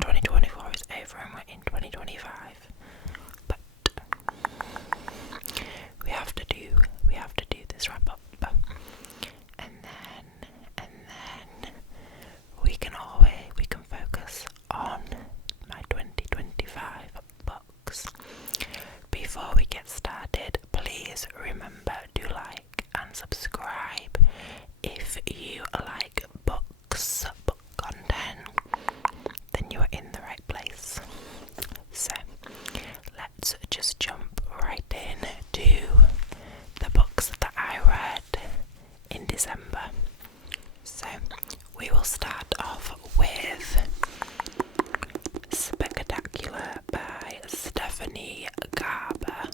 2024 is over and we're in 2025. But we have to do this wrap up, and then we can focus on my 2025 books. Before we get started, please remember to like and subscribe if you like book content. Then you are in the right place. So let's just jump right in to the books that I read in December. So we will start off with Spectacular by Stephanie Garber.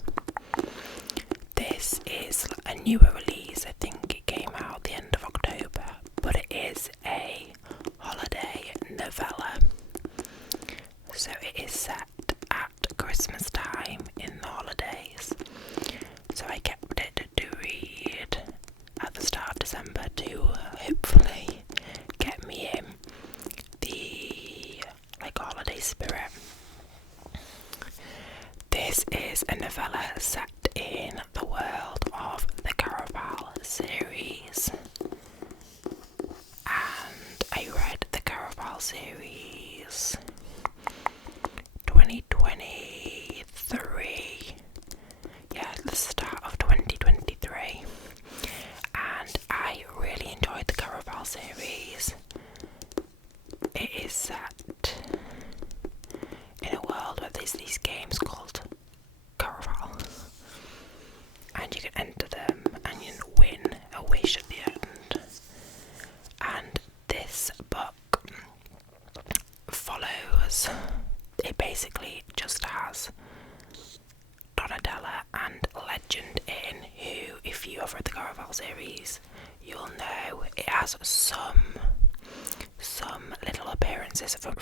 This is a newer release. I think it came out the end of October, but it is a holiday novella. So it is set at Christmas time in the holidays. So I kept it to read at the start of December to hopefully get me in the holiday spirit. This is a novella set in the world of the Caraval series, and I read the Caraval series 2023, the start of 2023, and I really enjoyed the Caraval series. It is set in a world where there's these games called Caraval, and you can enter them and you can win a wish at the end. And this book follows, it basically just has Donatella and Legend in, who, if you have read the Caraval series, you'll know it has some little appearances from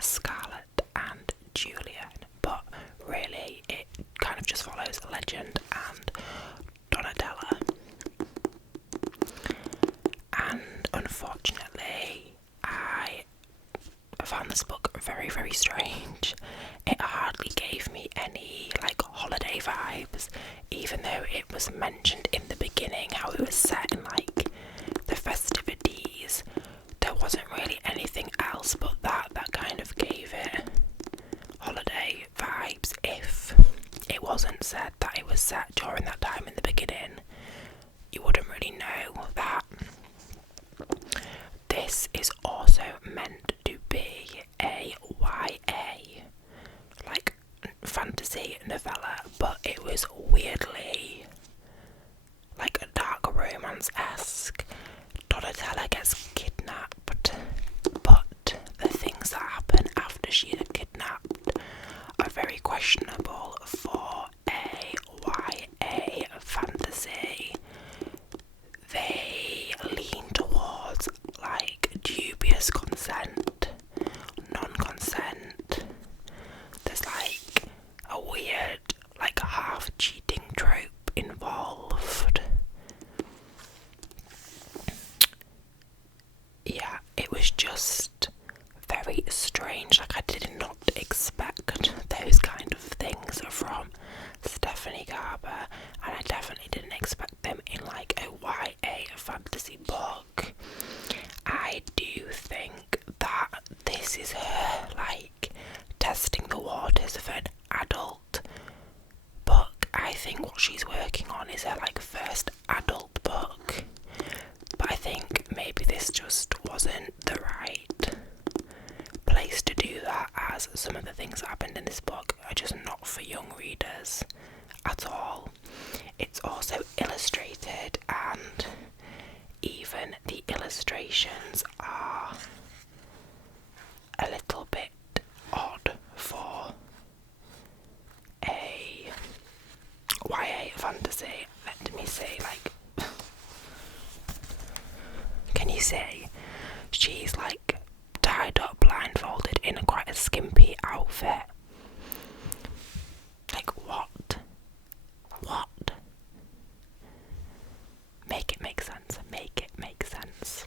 Scarlett and Julian, but really it kind of just follows Legend and Donatella. And unfortunately, I found this book very, very strange. It hardly gave me any holiday vibes, even though it was mentioned in the beginning how it was set in the festivities. There wasn't really anything else but that kind of gave it holiday vibes. If it wasn't said that it was set during that time in the beginning, you wouldn't really know that. This is also meant to be a YA, fantasy novella, but it was weirdly a dark romance-esque. Donatella gets kidnapped, but the things that happen after she is kidnapped are very questionable for a YA fantasy. They lean towards dubious consent, non-consent. There's a weird half cheating trope involved. Yeah, it was just very strange. I did not expect those kind of things from Stephanie Garber, and I definitely didn't expect them in a YA fantasy book. I do think that this is her testing the waters of an adult book. I think what she's working on is her first adult book, but I think maybe this just wasn't the right place to do that, as some of the things that happened in this book are just not for young readers at all. It's also illustrated, and even the illustrations are a little bit odd for a YA fantasy. Let me see, can you see? She's tied up, blindfolded, in quite a skimpy outfit. What? Make it make sense.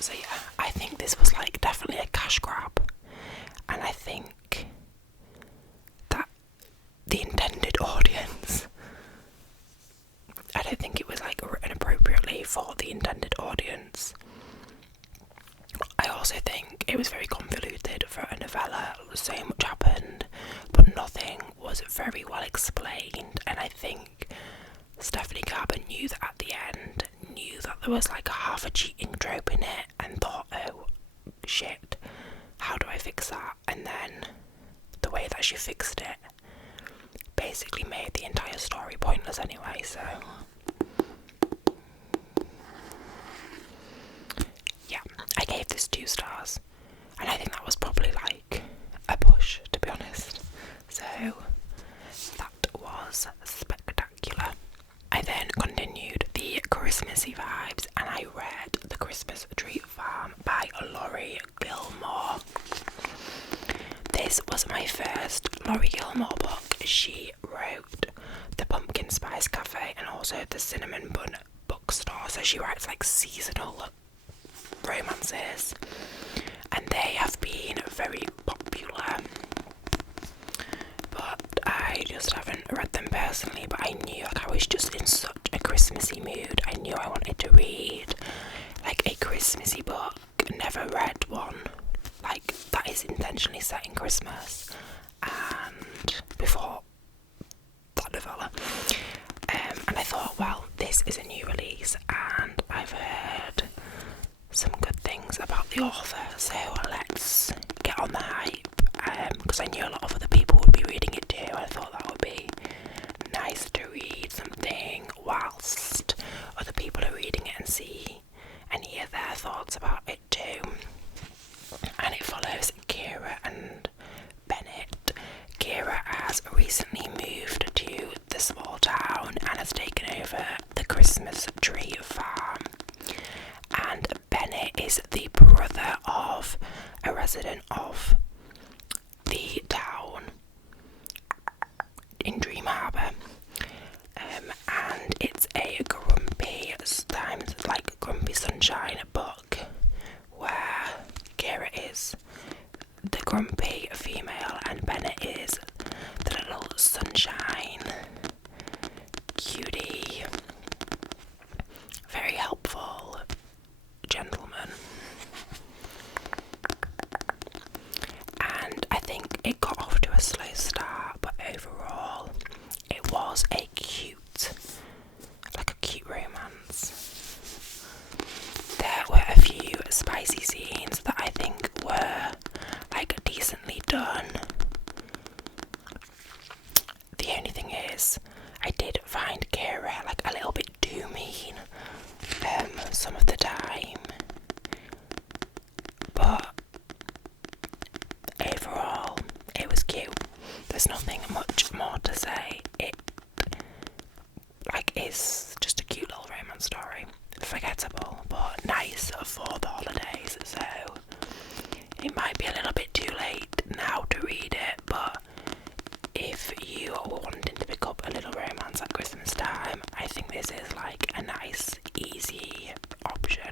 So yeah, I think this was definitely a cash grab. and I think that the intended audience, I don't think it was like written appropriately for the intended audience. I also think it was very convoluted for a novella. So much happened, but nothing was very well explained, and I think Stephanie Garber knew that at the end, knew that there was like half a cheating trope in it, and thought, oh shit, how do I fix that? And then the way that she fixed it basically made the entire story pointless anyway, so yeah, I gave this 2 stars, and I think that was probably like a push, to be honest. So that was spectacular. I then continued the Christmassy vibes, and I read The Christmas Tree Farm by Laurie Gilmore. This was my first Laurie Gilmore book. She wrote The Pumpkin Spice Cafe and also The Cinnamon Bun Bookstore, so she writes like seasonal romances, and they have been very popular, but I just haven't read them personally. But I knew, like, I was just in such a Christmassy mood. I knew I wanted to read like a Christmassy book. Never read one like that is intentionally set in Christmas, and before that novella, and I thought, well, this is a new release, and I've heard some good things about the author, so let's get on the hype, because I knew a lot of other people would be reading it too. I thought that would be nice to read something whilst other people are reading it and see and hear their thoughts about it too. And it follows Kira and Bennett. Kira has recently moved to the small town and has taken over the Christmas Tree Farm, and Bennett is the brother of a resident of the town in Dream Harbour, and it's a grumpy times like Grumpy Sunshine book where Kira is the grumpy female and Bennett is the little sunshine cutie, very helpful gentleman. And I think it got off to a slow start, but overall it was a cute romance. There were a few spicy scenes that I think were like decently done. The only thing is, I did find Kira like a little bit too mean some of the time, but overall it was cute. There's nothing much more to say. It like is just a cute little romance story, forgettable but nice for the holidays. So it might be a little bit too late now to read it, but if you are wanting to pick up a little romance at Christmas time, I think this is like a nice, easy option.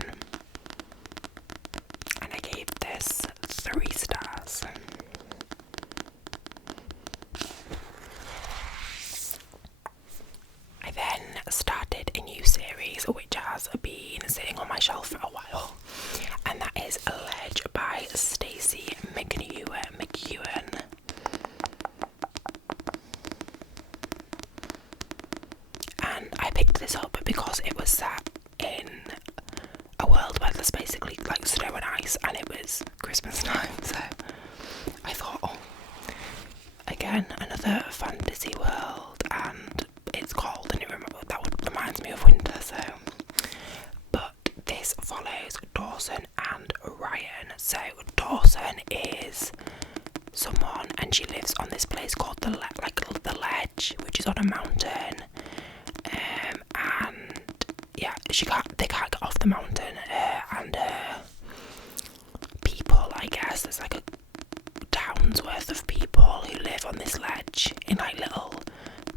And I gave this 3 stars. I then started a new series which has been sitting on my shelf for a while, and that is Allege by Stacey McEwen. And I picked this up because it was set in a world where there's basically like snow and ice, and it was Christmas time, so I thought, oh, again, another fantasy world, and it's cold, and reminds me of winter, so. But this follows Dawson and Ryan. So Dawson is someone, and she lives on this place called the Ledge, which is on a mountain, and yeah, they can't get off the mountain, and people, I guess there's like a town's worth of people who live on this ledge in like little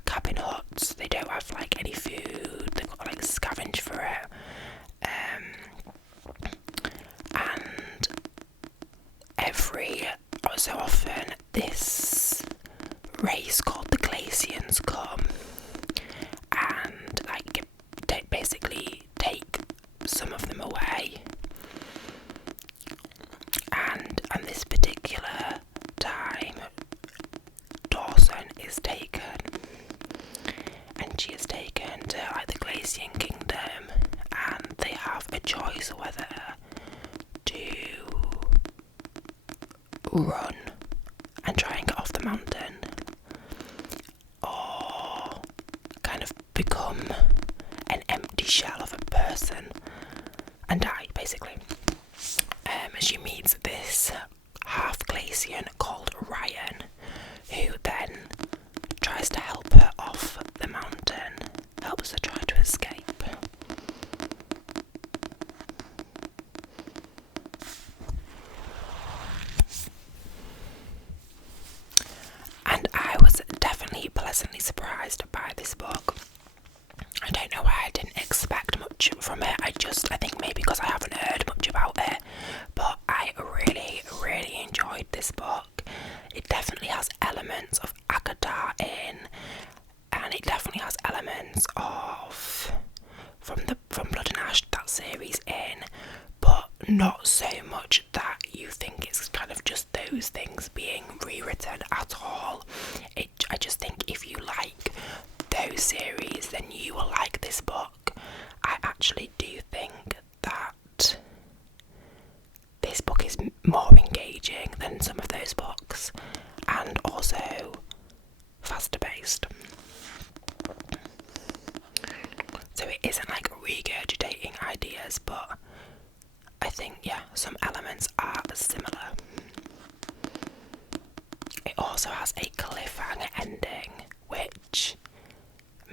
cabin huts. They don't have like any food, they've got to like scavenge for it, and so often this race called the glacians come and like basically take some of them away, and this particular time Dawson is taken, and she is taken to like the Glacian Kingdom, and they have a choice whether to run and try and get off the mountain, or kind of become an empty shell of a person and die, basically. She meets this half Glacian called Ryan, who then tries to help her off the mountain, helps her try to escape. And I was definitely pleasantly surprised by this book. I don't know why I didn't expect much from it. I think maybe because I haven't heard much about it, but I really enjoyed this book. It definitely has elements of Agatha in, and it definitely has elements of from Blood and Ash, that series, in, but not so much that you think it's kind of just those things being rewritten at all. I just think if you like those series, then you will like this book. I actually do think that this book is more engaging than some of those books, and also faster paced. So it isn't like regurgitating ideas, but I think, yeah, some elements are similar. It also has a cliffhanger ending, which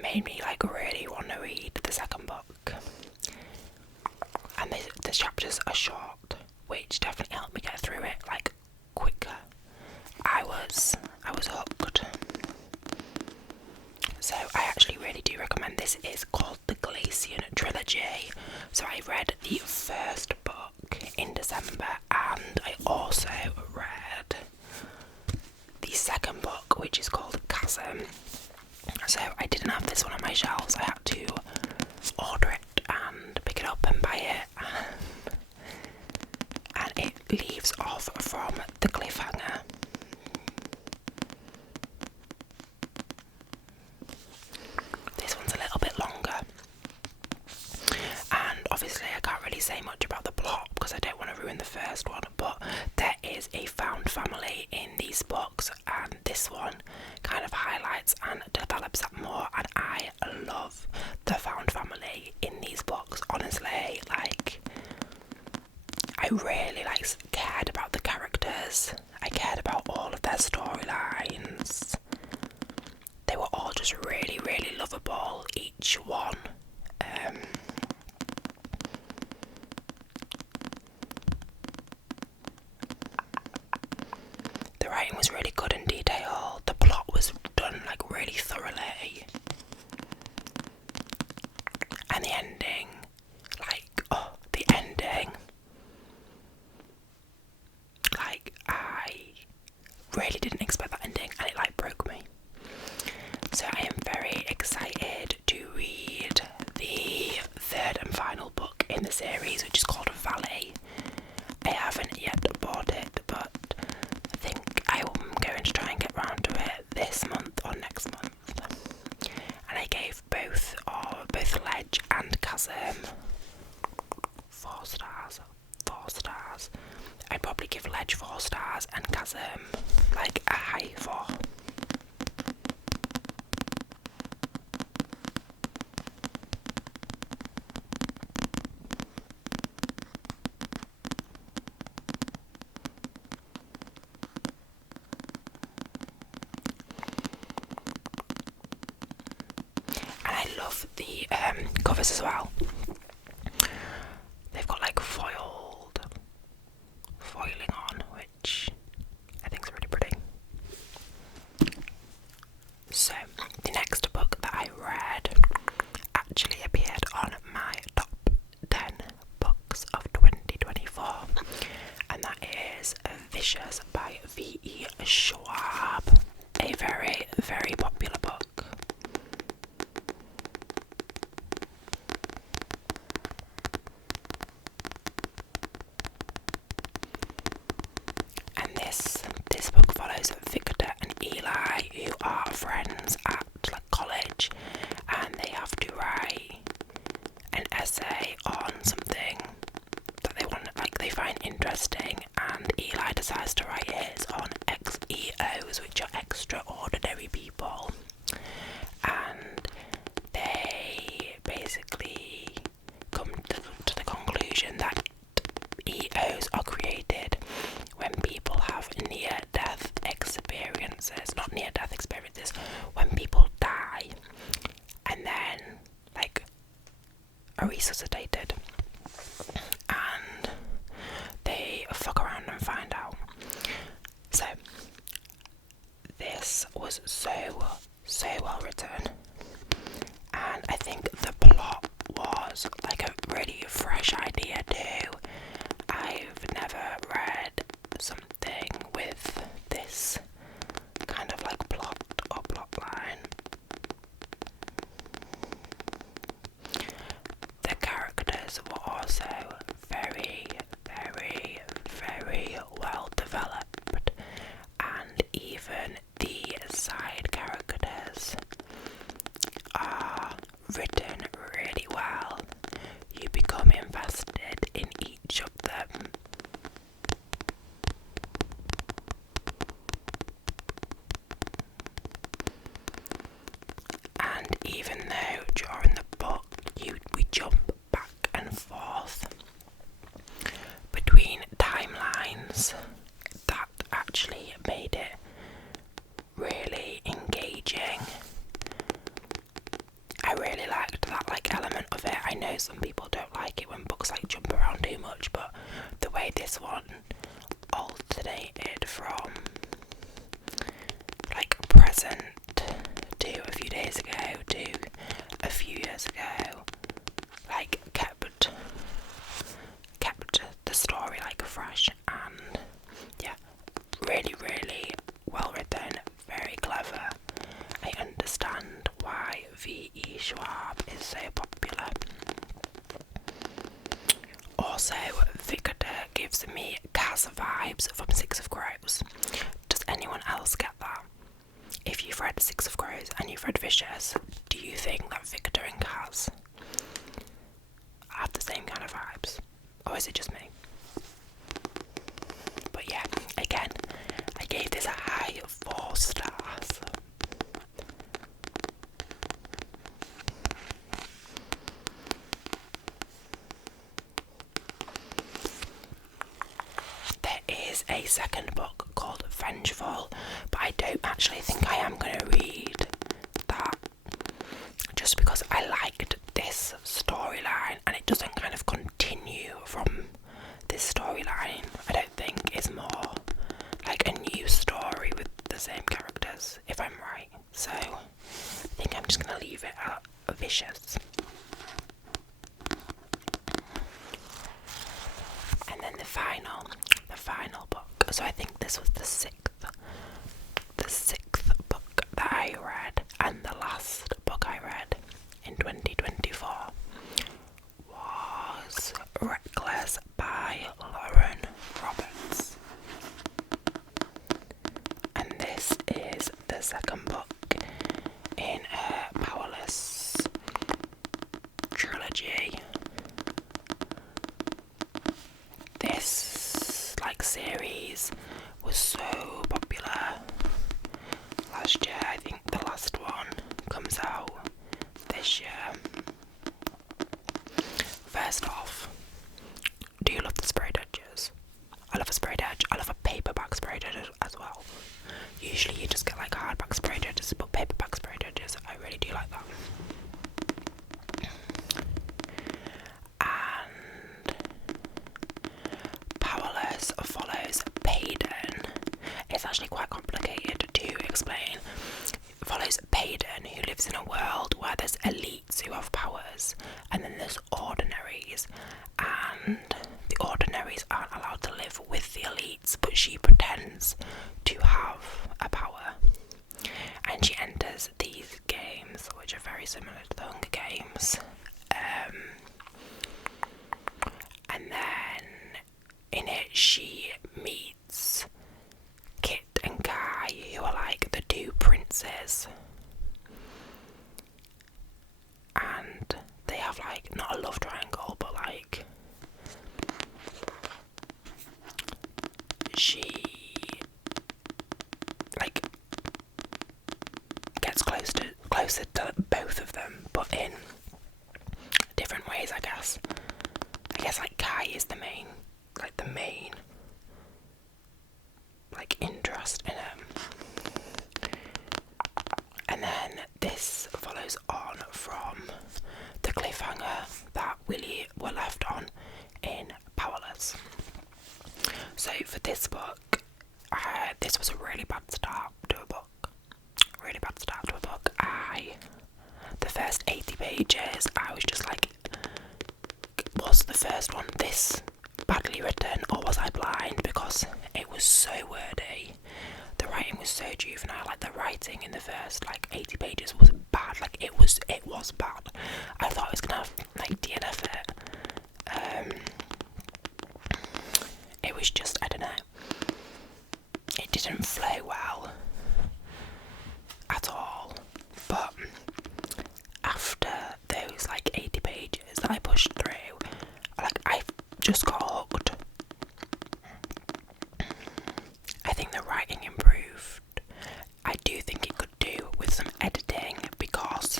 made me like really want to read the second book. And the chapters are short, which definitely helped me get through it like quicker. I was hooked. So I actually really do recommend this. It's called the Glacian Trilogy. So I read the first book in December, and I also read the second book, which is called Chasm. So I didn't have this one on my shelves. I had to order it and pick it up and buy it. And it leaves off from the cliffhanger. This one's a little bit longer. And obviously I can't really say much about the plot because I don't want to ruin the first one, but there is a found family in these books, and this one kind of highlights and develops that more, and I love the found family in these books. Honestly, like, I really cared about the characters. I cared about all of their storylines. They were all just really lovable, each one. The writing was really good and detailed. The plot was done like really thoroughly. And the ending, the ending. I really didn't expect that ending, and it broke me. So I am very excited to read the third and final book in the series, which is called Valley. I haven't yet bought it, but I think I'm going to try and get round to it this month or next month. And I gave both Ledge and Chasm 4 stars. 4 stars. I'd probably give Ledge 4 stars and Chasm a high 4. And I love the covers as well. They've got foiling on, which I think is really pretty. So the next book that I read actually appeared on my top 10 books of 2024, and that is Vicious by V.E. Schwab, a very, very popular book. And this book follows Victor and Eli, who are friends at college, and they have to write an essay on something that they find interesting, and Eli decides to write his on XEOs, which are extraordinary people, and they basically come to the conclusion that EOs are created when people have near-death experiences, not near-death experiences, when people die and then are resuscitated, and they fuck around and find out. So this was so well written, and I think the plot was a really fresh idea too. I've never read something with this kind of plot or plot line. The characters were also very, very, very well developed, and even the side characters are written really well. You become invested in each of them. And even though during the book we jump back and forth between timelines, that actually made it really engaging. I really liked that element of it. I know some people don't like it when books jump around too much, but the way this one alternated from present to a few days ago to a few years ago, kept the story fresh, and yeah, really, really well written, very clever. I understand why V.E. Schwab is so popular. Also, Victor gives me Kaz vibes from Six of Crows. Does anyone else get that? If you've read Six of Crows and you've read Vicious, do you think that Victor and Kaz have the same kind of vibes? Or is it just me? But yeah, again, I gave this a high 4 stars. There is a second book called Vengeful, but I don't actually think I am going to read that, just because I liked this storyline and it doesn't kind of continue from this storyline. I don't think it's more a new story with the same characters, if I'm right. So I think I'm just going to leave it at Vicious. And then the final book. So I think this was the sixth book that I read, and the last book I read in 2024 was Reckless by Lauren Roberts. And this is the second book in a Powerless trilogy. This series was so popular last year. I think the last one comes out this year. First off, do you love the sprayed edges? I love a sprayed edge. I love a paperback sprayed edge as well. Usually you just get hardback sprayed edges, but paperback sprayed edges, I really do like that. And Powerless follows Payden. It's actually quite complicated to explain. It follows Payden, who lives in a world where there's elites who have powers, and then there's ordinaries, and the ordinaries aren't allowed to live with the elites, but she pretends to have she meets Kit and Kai, who are like the two princes, and they have like not a love triangle, but like she like gets closer to both of them, but in different ways, I guess. Like Kai is the main like interest in him. And then this follows on from the cliffhanger that we were left on in Powerless. So for this book, this was a really bad start to a book. The first 80 pages, I was just like, was the first one this badly written, or was I blind? Because it was so wordy. The writing was so juvenile. Like, the writing in the first like 80 pages was bad. Like, it was bad. I thought I was gonna have like DNF it. It was just, I don't know. It didn't flow well at all. But after those like 80 pages that I pushed through, like, I just got hooked. I think the writing improved. I do think it could do with some editing, because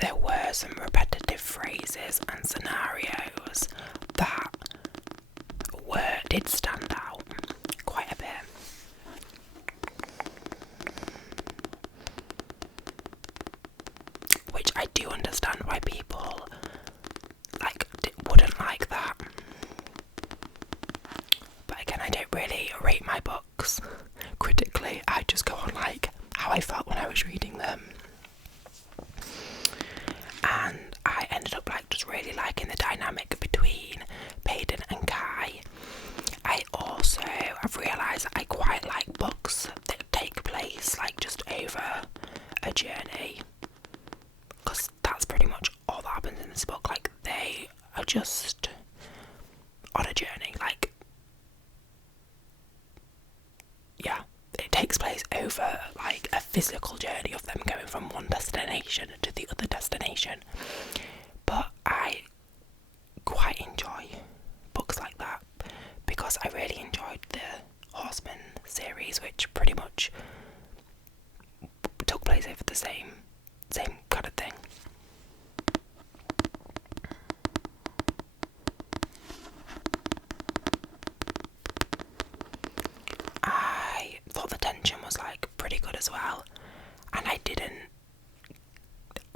there were some repetitive phrases and scenarios that did stand out quite a bit. Which I do understand why people wouldn't like that. But again, I don't really rate my books critically. I just go on like how I felt when I was reading them. And I ended up like just really liking the dynamic between Payton and Kai. I've realised that I quite like books that take place like just over a journey, because that's pretty much all that happens in this book. Like, they are just on a journey. Like, yeah, it takes place over like a physical journey of them going from one destination to the other destination. But I quite enjoy books like that, because I really enjoyed the Horseman series, which pretty much took place over the same kind of thing. I thought the tension was like pretty good as well, and I didn't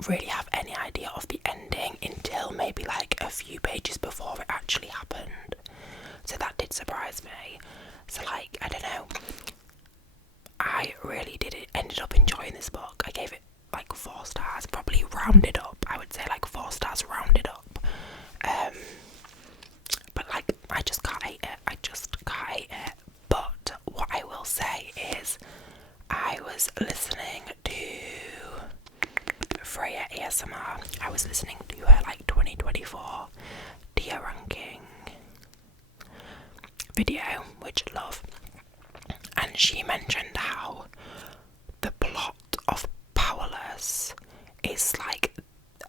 really have any idea of the ending until maybe like a few pages before it actually happened. So that did surprise me. So like, I don't know, I really ended up enjoying this book. I gave it like 4 stars, probably rounded up. I would say like 4 stars rounded up. But like, I just can't hate it. But what I will say is, I was listening to Freya ASMR. I was listening to her like 2024 tier ranking video, which I love, and she mentioned how the plot of Powerless is like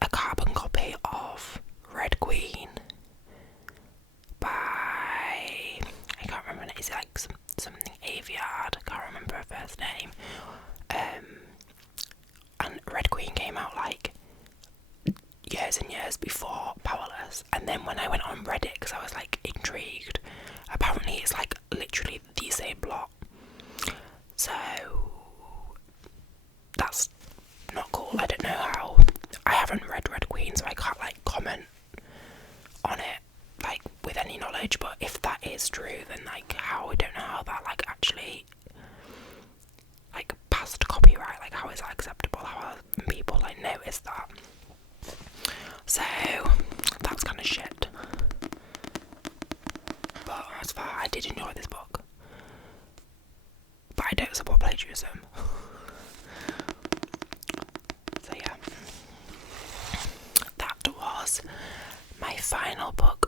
a carbon copy of Red Queen by, I can't remember, is it like something Aviard? I can't remember her first name. And Red Queen came out like years and years before Powerless, and then when I went on Reddit, because I was like intrigued, apparently it's like literally the same plot. So that's not cool. I don't know how. I haven't read Red Queen, so I can't like comment on it like with any knowledge. But if that is true, then like, how, I don't know how that like actually like passed copyright. Like, how is that acceptable? How are people like notice that? So that's kind of shit. But as far, I did enjoy this book, but I don't support plagiarism. So yeah, that was my final book